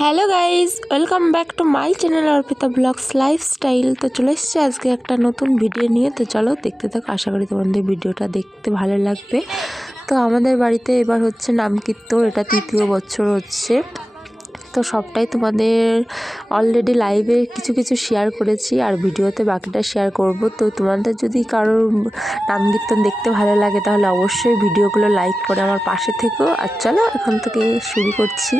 Hello guys welcome back to my channel Arpita vlogs lifestyle. তো চলে এসেছি আজকে একটা নতুন ভিডিও নিয়ে। তো চলো দেখতে থাকো, আশা করি তোমাদের ভিডিওটা দেখতে ভালো লাগবে। তো আমাদের বাড়িতে এবার হচ্ছে নামকীর্তন এটা তৃতীয় বছর হচ্ছে। তো সবটাই তোমাদের অলরেডি লাইভে কিছু কিছু শেয়ার করেছি আর ভিডিওতে বাকিটা শেয়ার করব। তো তোমাদের যদি কারোর নাম কীর্তন দেখতে ভালো লাগে, তাহলে অবশ্যই ভিডিওগুলো লাইক করে আমার পাশে থেকো। আর চলো, এখন থেকে শুরু করছি।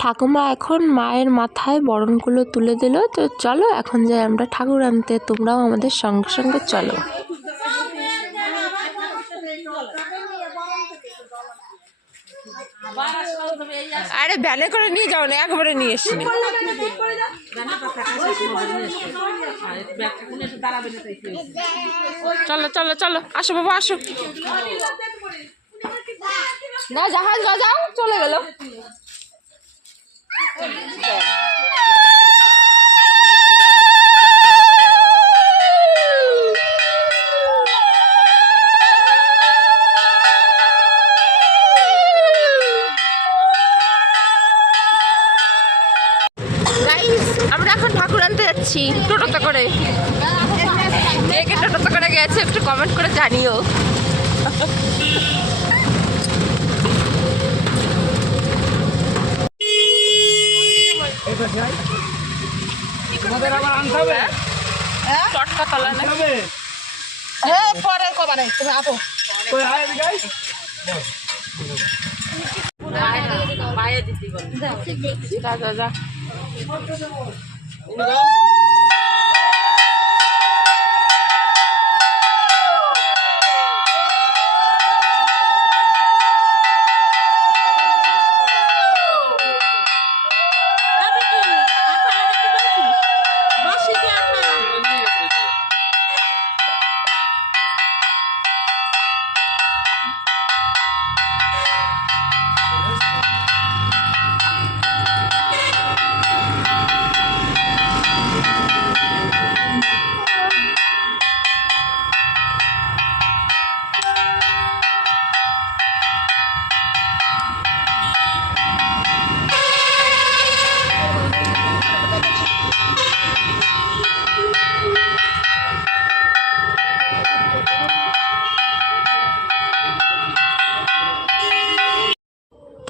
ঠাকুমা এখন মায়ের মাথায় বরণগুলো তুলে দিল, তো চলো এখন যাই আমরা ঠাকুর আনতে, তোমরাও আমাদের সঙ্গে সঙ্গে চলো। আরে ভ্যানে করে নিয়ে যাও না, একবারে নিয়ে এসছি চলো চলো চলো, আসো বাবা, আসো। না, জাহাজ বাজাও, চলে গেল। আমরা এখন ঠাকুর আনতে যাচ্ছি, টোটোতে করে। কে টোটোতে করে গেছে, একটু কমেন্ট করে জানিও। তোমাদের আবার আনতে হবে? চটকা তলা না হ্যাঁ পরে কবারে নাই তুমি আপো। কই আয় যা যা যা।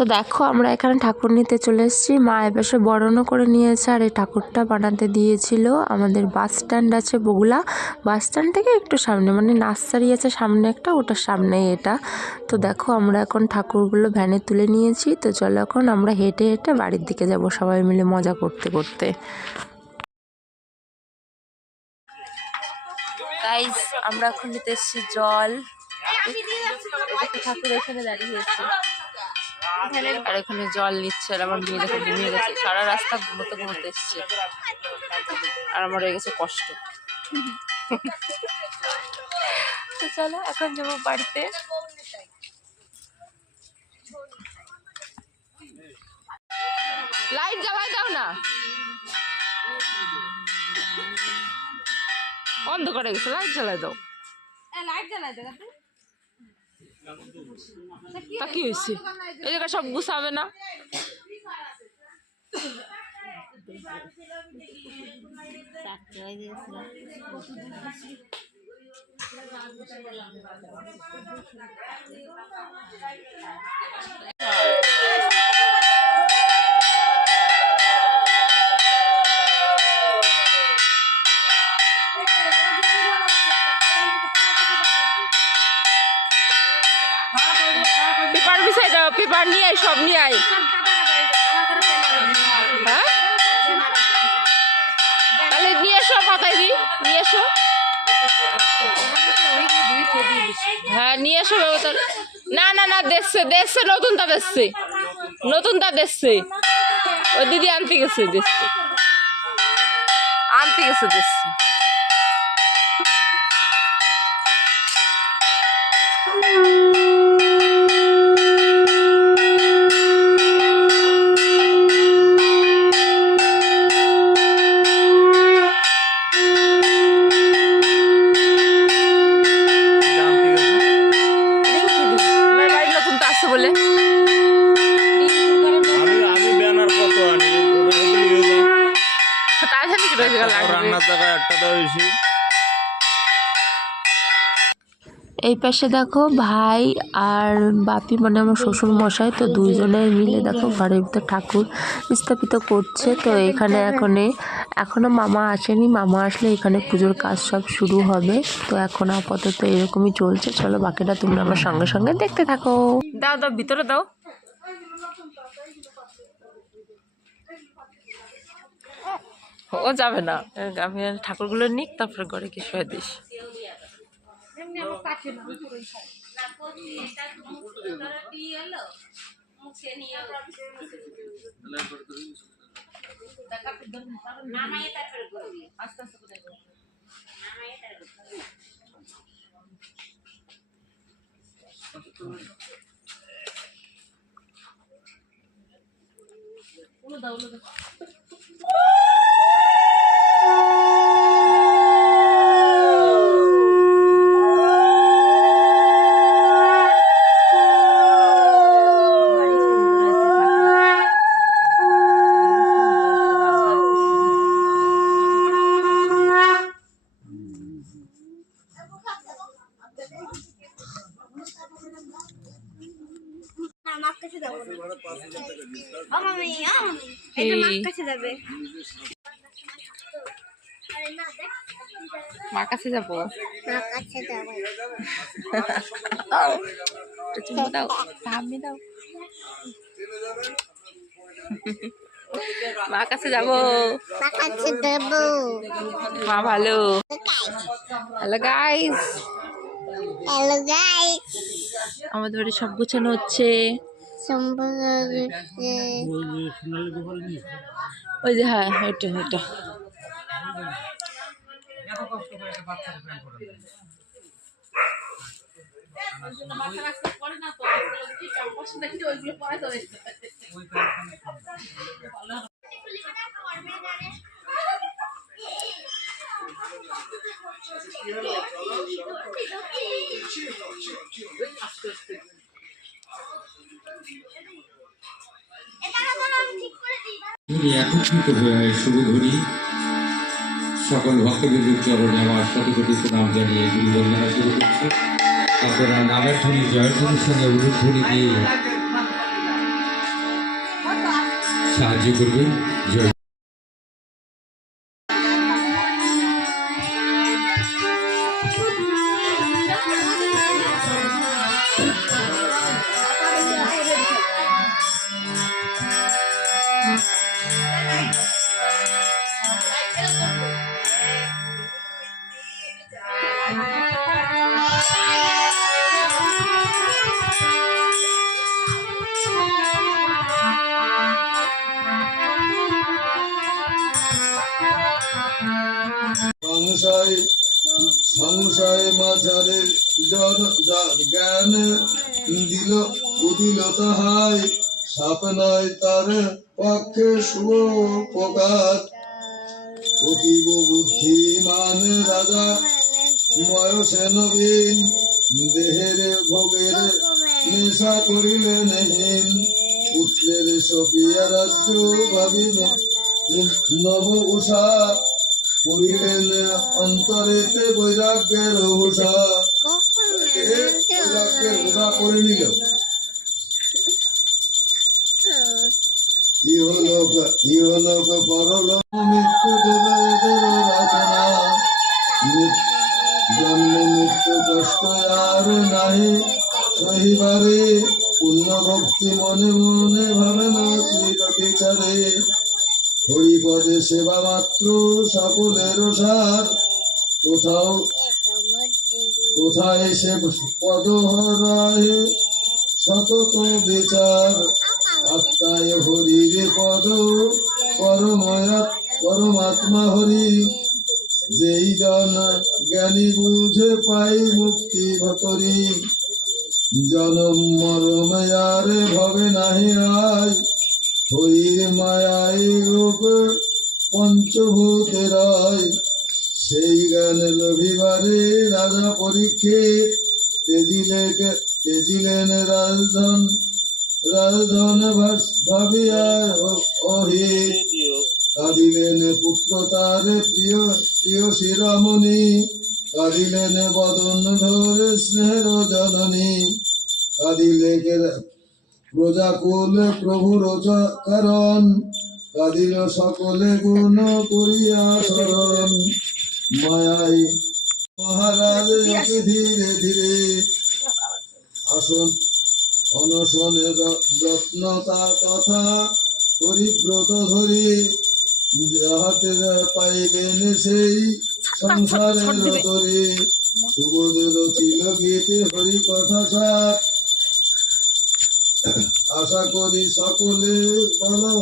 তো দেখো, আমরা এখানে ঠাকুর নিতে চলে এসেছি। মা এপাশে বরণও করে নিয়েছে আর এই ঠাকুরটা বানাতে দিয়েছিল। আমাদের বাস স্ট্যান্ড আছে বগুলা। বাস স্ট্যান্ড থেকে একটু সামনে মানে নার্সারি আছে সামনে একটা, ওটার সামনেই এটা। তো দেখো, আমরা এখন ঠাকুরগুলো ভ্যানে তুলে নিয়েছি। তো চলো এখন আমরা হেঁটে হেঁটে বাড়ির দিকে যাব সবাই মিলে মজা করতে করতে। আমরা এখন নিতে এসেছি জল। ঠাকুর এখানে দাঁড়িয়েছে আর এখানে জল নিচ্ছে আর আমার মেয়ে দেখে ঘুমিয়ে গেছে। সারা রাস্তা ঘুমোতে ঘুমোতে এসছে। আর আমার হয়ে গেছে কষ্ট। তো চলো, এখন যাব বাড়িতে। লাইট জ্বালাই দাও না। অন্ধকারে গেছে, লাইট জ্বালাই দাও। লাইট জ্বালাই দে তা কি হয়েছে? এই জায়গা সব গুছাবে না? পেপার পেপার নিয়ে আয়, সব নিয়ে আয়। হ্যাঁ? তাহলে নিয়ে এসো পাতায় দি, নিয়ে এসো। হ্যাঁ নিয়ে এসো না না না, দেখছে দেখছে, নতুনটা দেখছে। নতুনটা দেখছে। ওই দিদি আনতে গেছে, দেখছে। আনতে গেছে, দেখছে। এই পাশে দেখো ভাই আর বাপি মানে আমার শ্বশুর মশাই, তো দুইজনে মিলে দেখো ঘরের ভিতর ঠাকুর স্থাপিত করছে। তো এখানে এখনে এখনও মামা আসেনি। মামা আসলে এখানে পুজোর কাজ সব শুরু হবে। তো এখন আপাতত এরকমই চলছে। চলো বাকিটা তোমরা আমার সঙ্গে সঙ্গে দেখতে থাকো। দাও দাও, ভিতরে দাও। ও যাবে না। আমি ঠাকুরগুলো নিক, তারপরে ঘরে কি শুয়ে দিস। আমার কাছে যাব না। ও মামি, ও মামি, এটা মার কাছে যাবে। আরে না, দেখ। মার কাছে যাব মার কাছে যাবে। চুমু দাও থামি দাও যাব কাছে যাব। মা ভালো হ্যালো গাইস Hello guys. আমাদের বাড়ি সব গুছানো হচ্ছে। ওই যে হ্যাঁ ওইটা ওইটা। ধরি একত্রিত হয়ে শুরু ধরি সকল ভক্তবিন্দুর চরণে আমার শত কোটি প্রণাম জানিয়ে গুরু বন্দনা শুরু করছি। আপনারা নামের ধ্বনি, জয়ের ধ্বনির সঙ্গে উলুধ্বনি দিয়ে সাহায্য করবেন। জয়। উদিল তাহাই সাপ তার পক্ষে শুভ প্রকার অতীব বুদ্ধিমান রাজা, বয়সে নবীন, দেহের ভোগের নেশা করিলেন হীন পুত্রের সপিয়া রাজ্য ভাবিন নব উষা, করিলেন অন্তরেতে বৈরাগ্যের উষা। ইহলোক পরলোক মৃত্যু দেবে এদের রচনা জন্ম মৃত্যু কষ্ট আর নাহি সহিবারে পূর্ণ ভক্তি মনে মনে ভাবে না ছাড়ে হরিপদে সেবা মাত্র সকলের সার কোথাও কোথায় সে পদ হরায় সতত বিচার আত্মায় হরির পদ পরময়া পরমাত্মা হরি। যেই জন জ্ঞানী বুঝে পাই মুক্তি ভতরি জনম মরময়ারে ভবে নাহি আয়। হরির মায়ায় রূপ পঞ্চভূতের সেই জ্ঞান লভিবারে রাজা পরীক্ষিত। তেজিলে তেজিলেন রাজধন রাজধন ভাস- ভাবিয়া অহিত কাঁদিলেন পুত্র তার প্রিয় প্রিয় শিরমণি। কাঁদিলেন বদন ধরে স্নেহের জননী। কাঁদিলে প্রজাকুল প্রভুর কারণ। কাঁদিল সকলে গুণ করিয়া শরণ মায়াই মহারাজ অতি ধীরে ধীরে আসন। অনশনে যত্নতা তথা পরিব্রত ধরি। যাহাতে পাইবেন সেই সংসারের তরে সুবোধের ছিল গীতে হরি কথা সার। আশা করি সকলে বলো।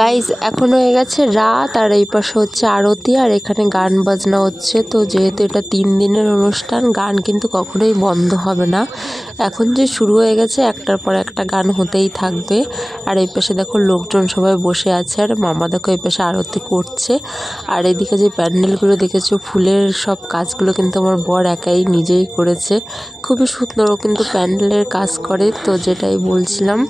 গাইজ এখন হয়ে গেছে রাত, আর এই পাশে হচ্ছে আরতি, আর এখানে গান বাজনা হচ্ছে। তো যেহেতু এটা তিন দিনের অনুষ্ঠান, গান কিন্তু কখনোই বন্ধ হবে না। এখন যে শুরু হয়ে গেছে, একটার পর একটা গান হতেই থাকবে। আর এই পাশে দেখো লোকজন সবাই বসে আছে, আর মামা দেখো এই পাশে আরতি করছে। আর এদিকে যে প্যান্ডেলগুলো দেখেছ, ফুলের সব কাজগুলো কিন্তু আমার বর একাই নিজেই করেছে। খুবই সুন্দর ও কিন্তু প্যান্ডেলের কাজ করে, তো যেটাই বলছিলাম।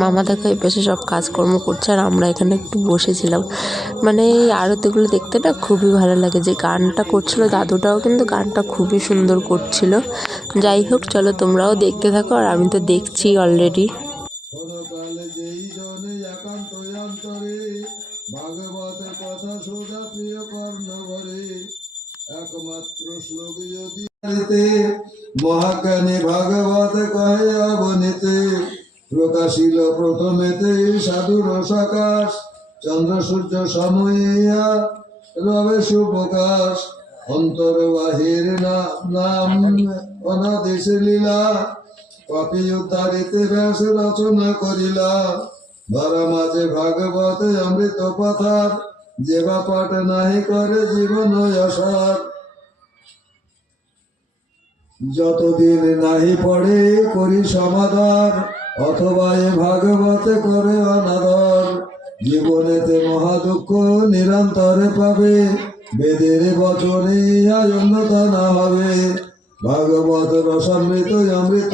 মামা দেখো এই পাশে সব কাজকর্ম করছে আর আমরা এখানে একটু বসেছিলাম। মানে এই আরতিগুলো দেখতে না খুবই ভালো লাগে। যে গানটা করছিল দাদুটাও কিন্তু গানটা খুবই সুন্দর করছিল। যাই হোক, চলো তোমরাও দেখতে থাকো আর আমি তো দেখছি অলরেডি একমাত্র শ্লোক যদি ভাগবত কহে অবনীতে প্রকাশিল প্রথমেতে সাধুর সকাশ, চন্দ্র, সূর্য সময়া রবে সুপ্রকাশ অন্তর বাহির নাম, অনাদেশ লীলা কপি উদ্ধারিতে ব্যাস রচনা করিলা। ধরা মাঝে ভাগবত অমৃত পাথার, যে বা পাঠ নাহি করে জীবন আসার যতদিন নাহি পড়ে করি সমাধান অথবা এ ভাগবত করে অনাদর। জীবনেতে মহাদুঃখ নিরন্তরে পাবে, বেদের বচনে ইহা না হবে। ভাগবত রসামৃত অমৃত